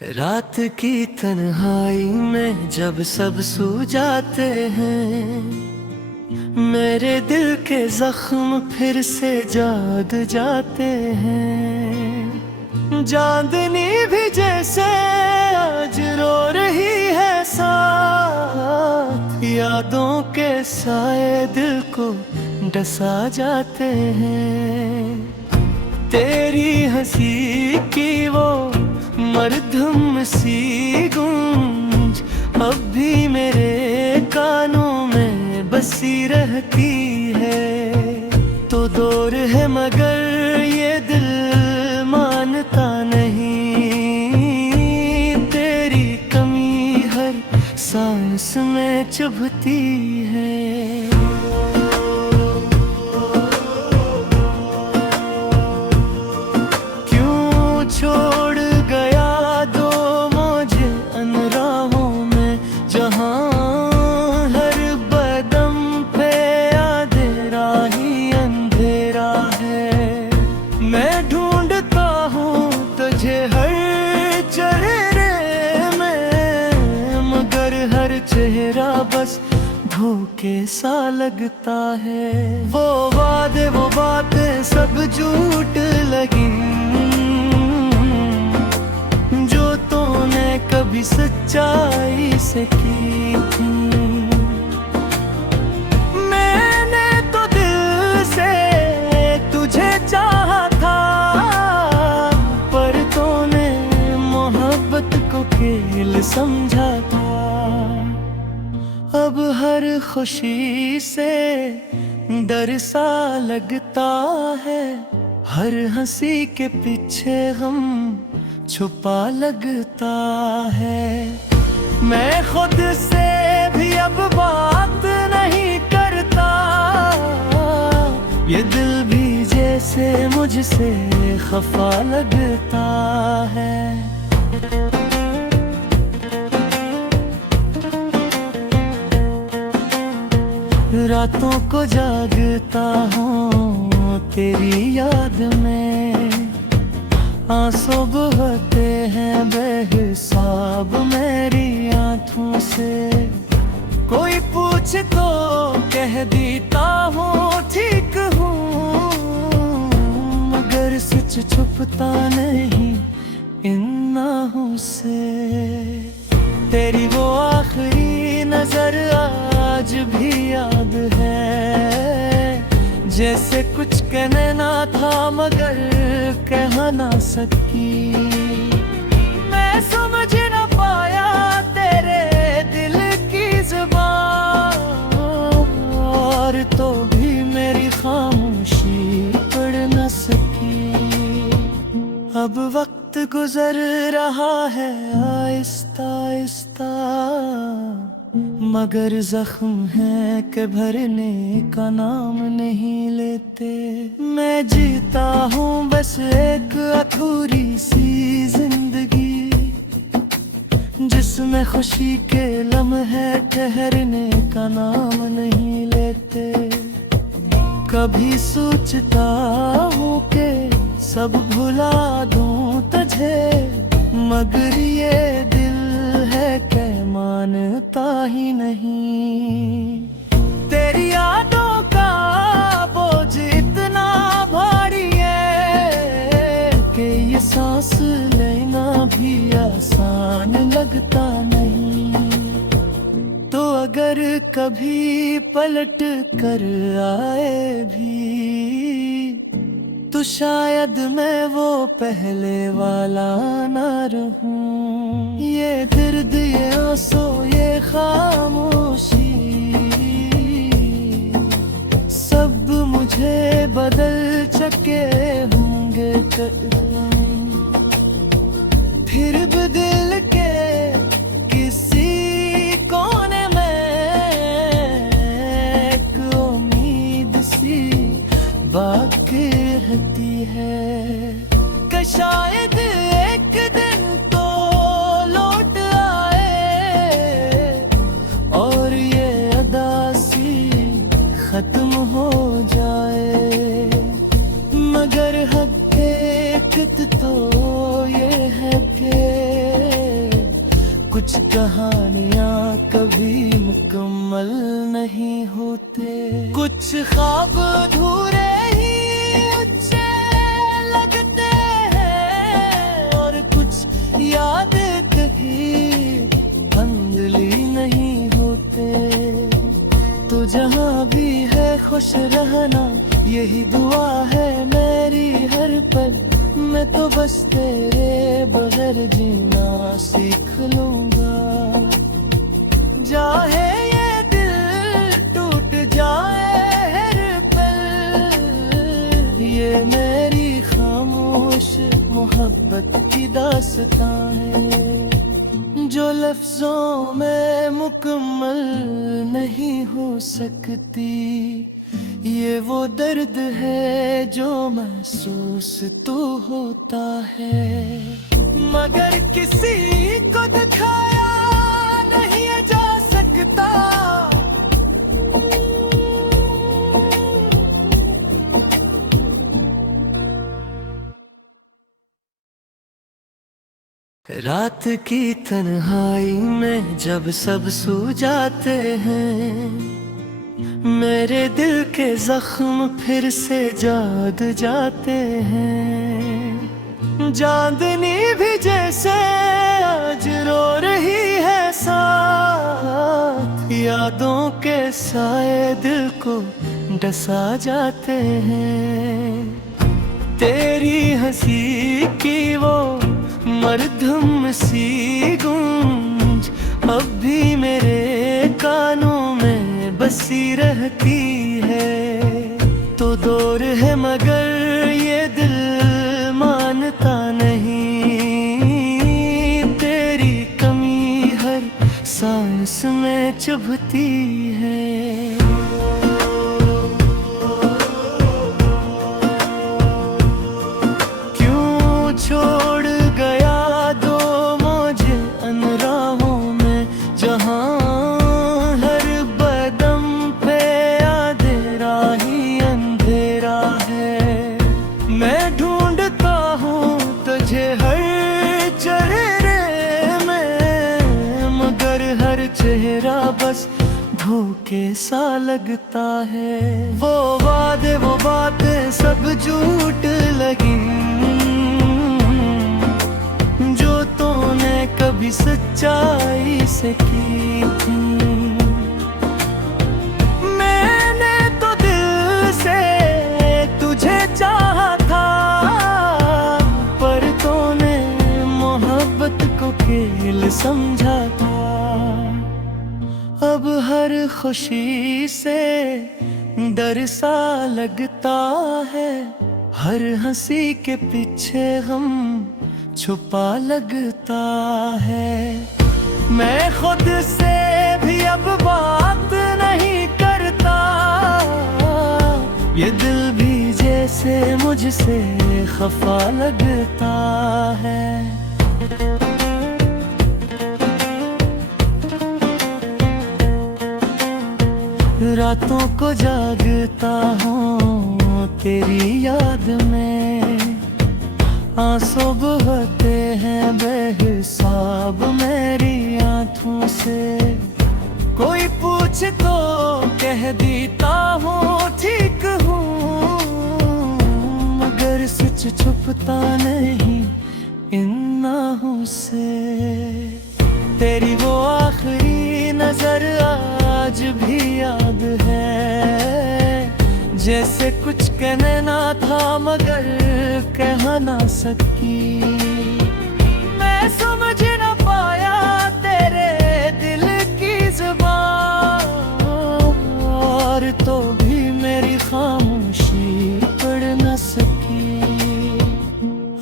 रात की तन्हाई में जब सब सो जाते हैं, मेरे दिल के जख्म फिर से जाग जाते हैं। चांदनी भी जैसे आज रो रही है साथ, यादों के साए दिल को डसा जाते हैं। तेरी हंसी की वो मरधम सी गूंज अब भी मेरे कानों में बसी रहती है। तो दूर है मगर ये दिल मानता नहीं, तेरी कमी हर सांस में चुभती है। छोड़ गया दो मुझे अनराहों में, जहाँ हर बदम पे अंधेरा ही अंधेरा है। मैं ढूंढता हूँ तुझे हर चेहरे में, मगर हर चेहरा बस धोखे सा लगता है। वो वादे वो बातें सब झूठ लगी जो तूने कभी सच्चाई से की थी। मैंने तो दिल से तुझे चाहा था, पर तूने मोहब्बत को खेल समझा था। अब हर खुशी से डर सा लगता है, हर हंसी के पीछे गम छुपा लगता है। मैं खुद से भी अब बात नहीं करता, ये दिल भी जैसे मुझसे खफा लगता है। रातों को जागता हूँ तेरी याद में, आंसू बहते हैं बेहिसाब मेरी आँखों से। कोई पूछे तो कह देता हूँ ठीक हूँ, मगर सच छुपता नहीं इन आहों से। तेरी वो आखिरी नजर आज भी याद है, जैसे कुछ कहने ना था मगर कह ना सकी। मैं समझ ना पाया तेरे दिल की जुबान, और तो भी मेरी खामोशी पढ़ न सकी। अब वक्त गुजर रहा है आहिस्ता आहिस्ता, मगर जख्म है कि भरने का नाम नहीं लेते। मैं जीता हूँ बस एक अधूरी सी जिंदगी, जिसमें खुशी के लम्हे ठहरने का नाम नहीं लेते। कभी सोचता हूँ कि सब भुला दूँ तुझे, मगर ये दिल है कि मानता ही नहीं। तेरी यादों का बोझ इतना भारी है कि ये सांस लेना भी आसान लगता नहीं। तो अगर कभी पलट कर आए भी, तो शायद मैं वो पहले वाला ना रहूं। ये दर्द ये आंसू ये खामोशी सब मुझे बदल चुके होंगे कहीं। फिर भी दिल के किसी कोने में एक उम्मीद सी बाकी रहती है, कि शायद एक दिन तो लौट आए और ये अदासी खत्म हो जाए। मगर हकीकत तो ये है कि कुछ कहानियां कभी मुकम्मल नहीं होते, कुछ ख्वाब अधूरे ही अच्छे लगते हैं, और कुछ याद कहीं धुंधली नहीं होते। तो जहाँ भी है खुश रहना, यही दुआ है मेरी हर पल। मैं तो बस तेरे बगैर जीना सीख लूंगा। चाहे ये दिल टूट जाए हर पल, ये मेरी खामोश मोहब्बत की दास्तां है, जो लफ्जों में मुकम्मल नहीं हो सकती। ये वो दर्द है जो महसूस तो होता है, मगर किसी को दिखाया नहीं जा सकता। रात की तन्हाई में जब सब सो जाते हैं, मेरे दिल के जख्म फिर से जाग जाते हैं। चांदनी भी जैसे आज रो रही है साथ, यादों के साए दिल को डसा जाते हैं। तेरी हंसी की वो मरधम सी गूंज अब भी मेरे कानों में बसी रहती है। तो दूर है मगर ये दिल मानता नहीं, तेरी कमी हर सांस में चुभती है। क्यों छोड़ गया दो मुझे अनराहों में, जहां चेहरा बस धोखे सा लगता है। वो वादे वो बातें सब झूठ लगी, जो तूने कभी सच्चाई से की थी। मैंने तो दिल से तुझे चाहा था, पर तूने मोहब्बत को खेल समझा था। अब हर खुशी से डर सा लगता है, हर हंसी के पीछे गम छुपा लगता है। मैं खुद से भी अब बात नहीं करता, ये दिल भी जैसे मुझसे खफा लगता है। रातों को जागता हूँ तेरी याद में, आंसू बहते हैं बेहिसाब मेरी आँखों से। कोई पूछ तो कह देता हूँ ठीक हूँ, मगर सच छुपता नहीं इन आहों से। तेरी वो आखिरी नजर आज भी याद है, जैसे कुछ कहना था मगर कह ना सकी। मैं समझ न पाया तेरे दिल की जुबान, और तो भी मेरी खामोशी पढ़ न सकी।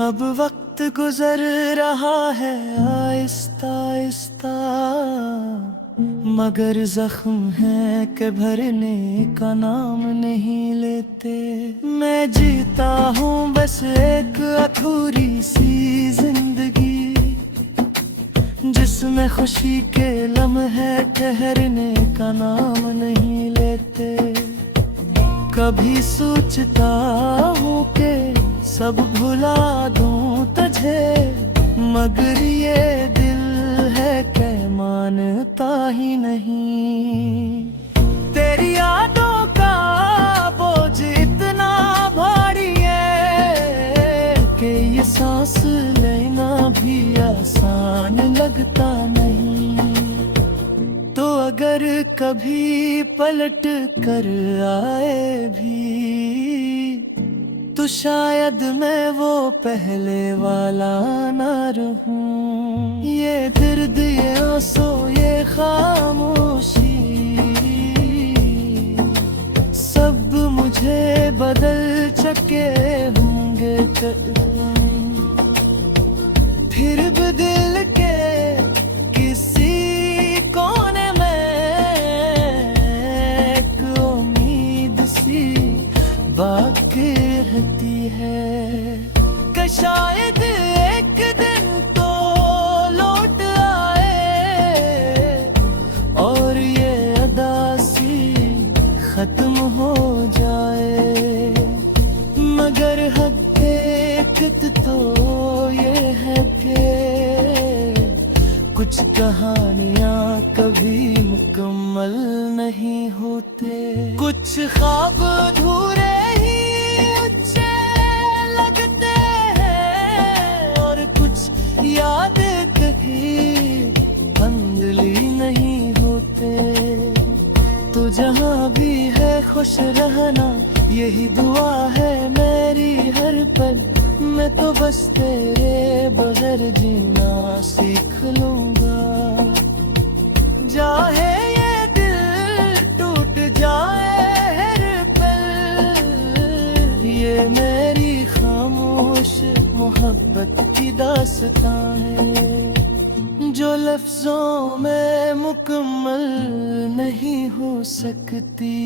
अब वक्त गुजर रहा है आहिस्ता आहिस्ता, मगर जख्म है कि भरने का नाम नहीं लेते। मैं जीता हूँ बस एक अधूरी सी जिंदगी, जिसमें खुशी के लम्हे ठहरने का नाम नहीं लेते। कभी सोचता हूँ कि सब भुला दूँ तुझे, मगर ये दिल है ही नहीं। तेरी यादों का बोझ इतना भारी है कि ये सांस लेना भी आसान लगता नहीं। तो अगर कभी पलट कर आए भी तो शायद मैं वो पहले वाला ना रहूं। ये दर्द, ये आंसू, ये खामोशी सब मुझे बदल चुके होंगे फिर भी दिल के किसी कोने में एक उम्मीद सी बाकी रहती है कि शायद एक दिन तो लौट आए और ये अदासी खत्म हो जाए। मगर हकीकत तो ये है कि कुछ कहानियां कभी मुकम्मल नहीं होते। कुछ ख्वाब अधूरे ही अच्छे लगते हैं और कुछ यादें कहीं बंदली नहीं होते। तो जहाँ भी है खुश रहना यही दुआ है मेरी हर पल। मैं तो बस तेरे बगैर जीना सीख लूंगा। चाहे ये दिल टूट जाए हर पल, ये मेरी खामोश मोहब्बत की दास्तां है जो लफ्जों में मुकम्मल नहीं हो सकती।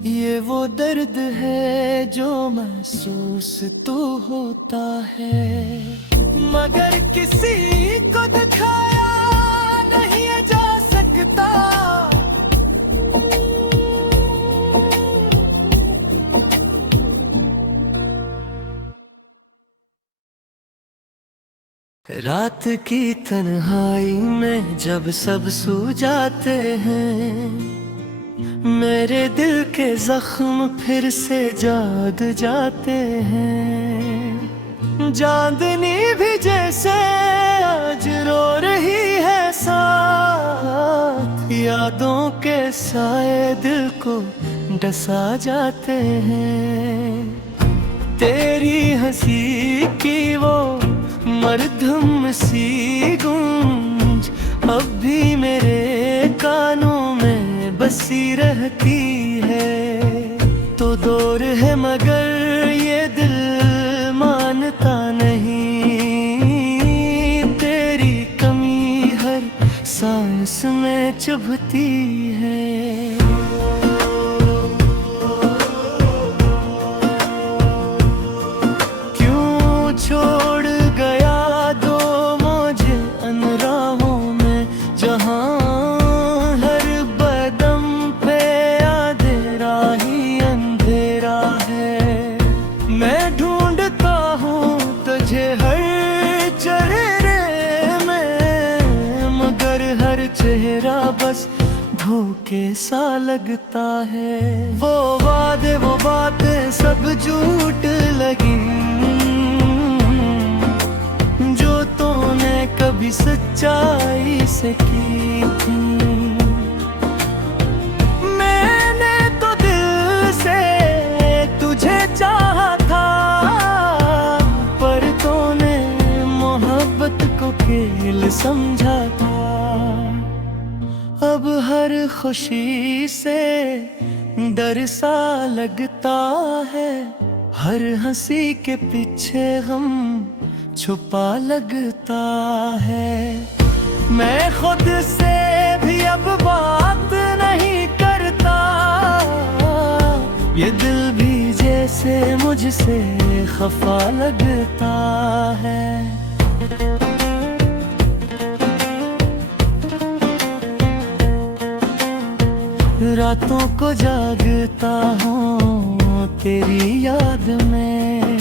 ये वो दर्द है जो महसूस तो होता है मगर किसी को दिखाया नहीं जा सकता। रात की तन्हाई में जब सब सो जाते हैं, मेरे दिल के जख्म फिर से जाग जाते हैं। चांदनी भी जैसे आज रो रही है साथ, यादों के साए दिल को डसा जाते हैं। तेरी हंसी की वो मरधम सी गूंज अब भी मेरे कानों में बसी रहती है। तो दूर है मगर ये दिल मानता नहीं, तेरी कमी हर सांस में चुभती है। छोड़ गया दो मुझे अनराहों में, जहाँ हर बदम पे अंधेरा ही अंधेरा है। मैं ढूंढता हूँ तुझे हर चेहरे में, मगर हर चेहरा बस धोखे सा लगता है। वो वादे वो बातें सब झूठ लगी जो तूने कभी सच्चाई से की थी। मैंने तो दिल से तुझे चाहा था, पर तूने मोहब्बत को खेल समझा था। अब हर खुशी से डर सा लगता है, हर हंसी के पीछे गम छुपा लगता है। मैं खुद से भी अब बात नहीं करता, ये दिल भी जैसे मुझसे खफा लगता है। रातों को जागता हूँ तेरी याद में,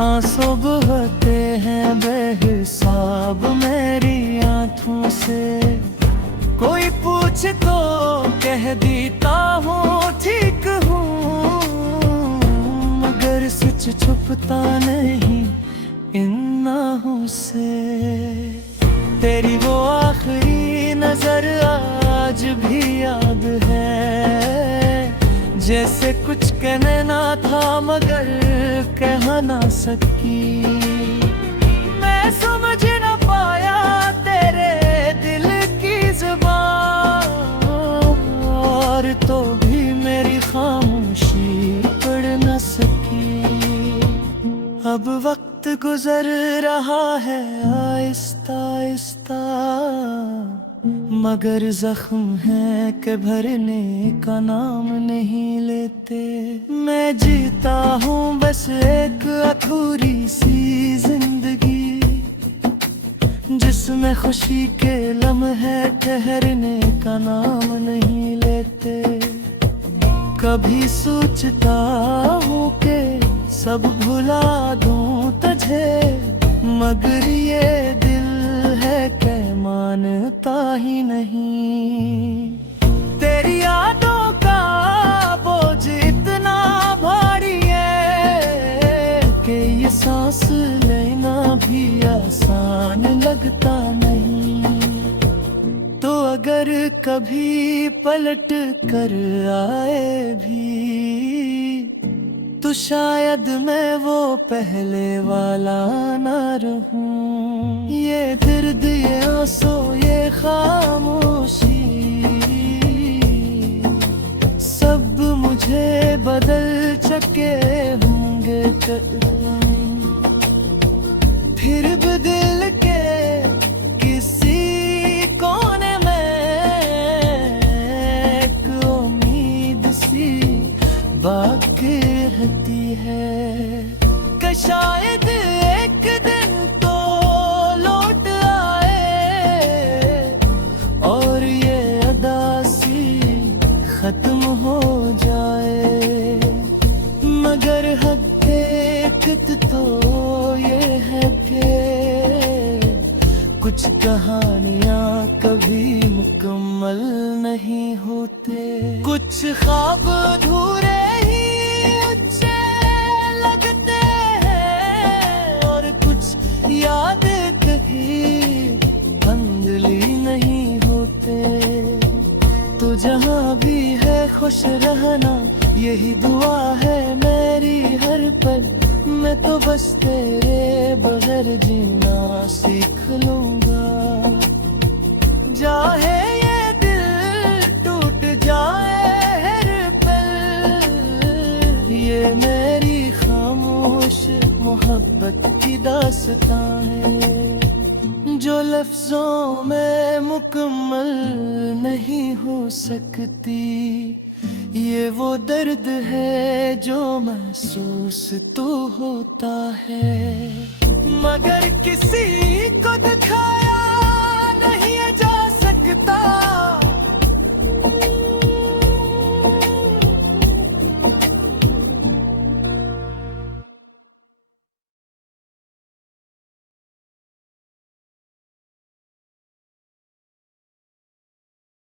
आंसू बहते हैं बेहिसाब मेरी आँखों से। कुछ तो कह देता हूँ ठीक हूँ, मगर सच छुपता नहीं इन नाहों से। तेरी वो आखिरी नजर आज भी याद है, जैसे कुछ कहना था मगर कह ना सकी। मैं समझ न पाया तेरे दिल की जुबान, और तो भी मेरी खामोशी पढ़ न सकी। अब वक्त गुजर रहा है आहिस्ता आहिस्ता, मगर जख्म है कि भरने का नाम नहीं लेते। मैं जीता हूँ बस एक अधूरी सी जिंदगी, जिसमें खुशी के लम्हे ठहरने का नाम नहीं लेते। कभी सोचता हूँ कि सब भुला दूँ तुझे, मगर ये दिल है कि मानता ही नहीं। तेरी यादों का बोझ इतना भारी है कि ये सांस लेना भी आसान लगता नहीं। तो अगर कभी पलट कर आए भी, तो शायद मैं वो पहले वाला ना रहूं। ये दर्द, ये आंसू, ये खामोशी, सब मुझे बदल चुके होंगे फिर भी दिल के किसी कोने में एक उम्मीद सी बाकी रहती है, कि शायद एक दिन तो लौट आए और ये अदासी खत्म हो जाए। मगर हकीकत तो ये है कि कुछ कहानियां कभी मुकम्मल नहीं होते। कुछ ख्वाब अधूरे ही अच्छे लगते हैं, और कुछ याद कहीं बंदली नहीं होते। तो जहाँ भी है खुश रहना, यही दुआ है मेरी हर पल। मैं तो बस तेरे बगैर जीना सीख लूंगा। चाहे ये दिल टूट जाए हर पल, ये मेरी खामोश मोहब्बत की दास्तां है, जो लफ्जों में मुकम्मल नहीं हो सकती। ये वो दर्द है जो महसूस तो होता है, मगर किसी को दिखाया